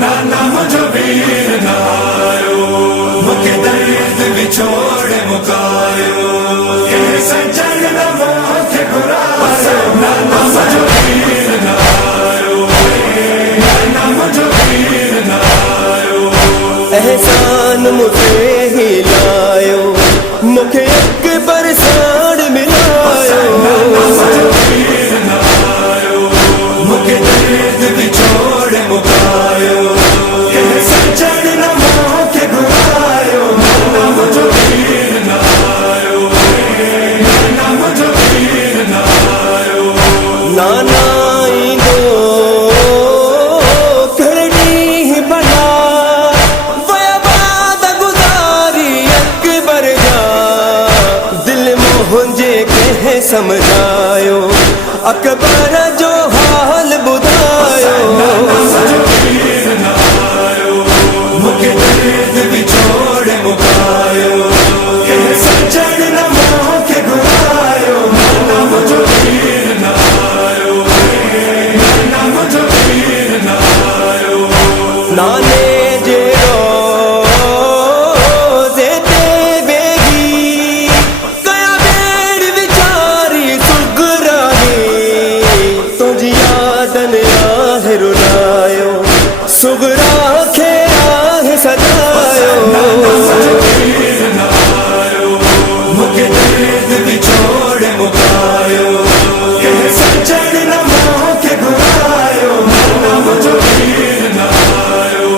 नाना मुझो वीर नायो मुके दर्द बिछोड़े मुकायो ये सजन न मोखे घुरायो नाना मुझो वीर नायो नाना मुझो वीर नायो एहसान मुझे ही लायो मुखे अकबर साड़ मिलायो नाना मुझो वीर नायो मुके दर्द बिछोड़े मुकायो ये सजन न मोखे घुरायो नाना मुझो वीर नायो नाना मुझो वीर नायो नाना दो करनी बना वयाबाद गुजारी अकबर जा दिल मुझे कह समझायो अकबर जो हाल बुधायो वीर नायो मुके दर्द बिछोड़े मुकायो ये सजन न मोखे घुरायो नाना मुझो वीर नायो नाना मुझो वीर नायो नाने जेरो जेते बेगी कया बेड़ विचारी सुगराही तुझी यादन आहे रुलायो सुगरा खे आहे सदायो वीर नायो मुके दर्द बिछोड़े मुकायो ये सजन न मोखे घुरायो नाना मुझो वीर नायो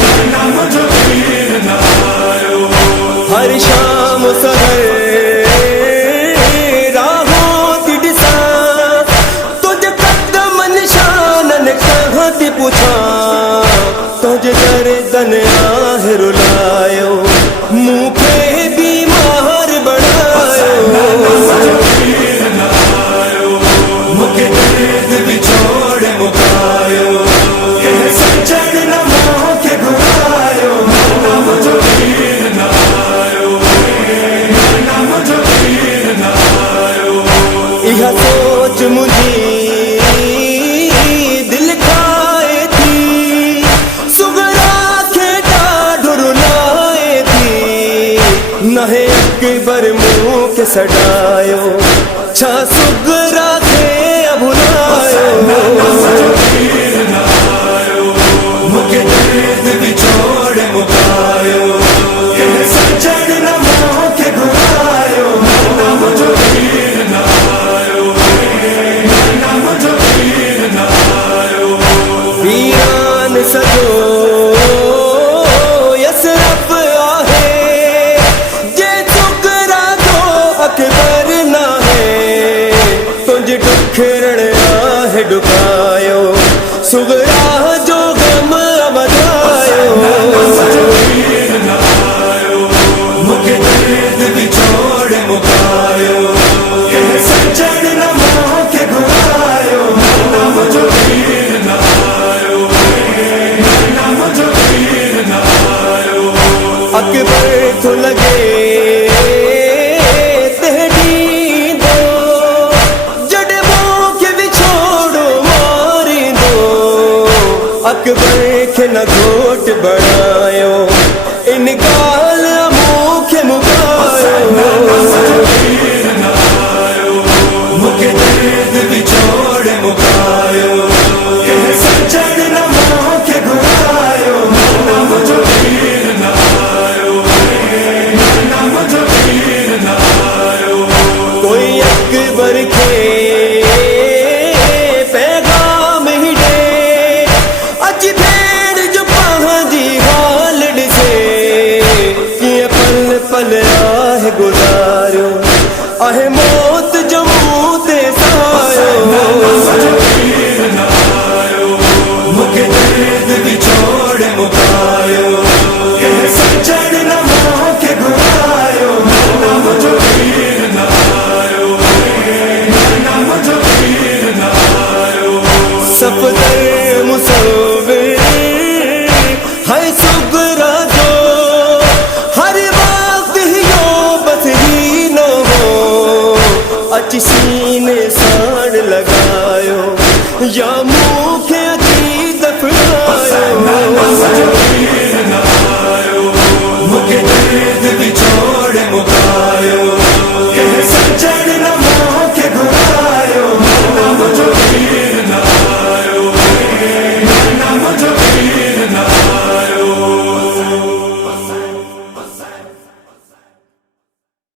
नाना मुझो वीर नायो हर शाम सहर राहों ती दिसा तुझे कदम निशानन कहाँ ती पूछा तुझे दर्दन आहे रुलायो मुँह पे बीमार बनायो वीर नायो मुके दर्द बिछोड़े मुकायो ये सजन न मोखे घुरायो नाना मुझो वीर नायो नाना मुझो वीर नायो यह सोच मुझी दिल खाए थी सुगरा खेटा ढुरुलाए थी नहे अकबर मुँह के सडायो छा सुगरा थे अभुलायो वीर नायो मुके दर्द बिछोड़े मुकायो ये सजन न मोखे घुरायो नाना मुझो वीर नायो नाना मुझो वीर नायो वीरान सजो यसरफ आहे जे सुगरा जो अकबर ना है तुझ डुखरण आहे डुकायो सुगरा जो गम अमदायो वीर नायो मुके दर्द बिछोड़े मुकायो ये सजन न मोखे घुरायो नाना मुझो वीर नायो नाना मुझो वीर नायो अकबर तो लगे तेरी दो जड़ के बिछोड़ो मारी दो अकबर के न घोट बढ़ायो इन गाल मुखे मुकायो वीर नायो मुके दर्द बिछोड़े मुकायो ये सजन न मोखे घुरायो नाना मुझो वीर नायो नाना मुझो वीर नायो कोई अकबर के पैगाम ही दे अज भेड़ जो पहाजी हाल से कि पल पल आहे गुजारियो आहे मौत जो मुँह ते सायो वीर नायो मुके दर्द बिछोड़े मुकायो ये सजन न मोखे घुरायो नाना मुझो वीर नायो नाना मुझो वीर नायो सफदर मुसव्विर सीने साड़ लगायो या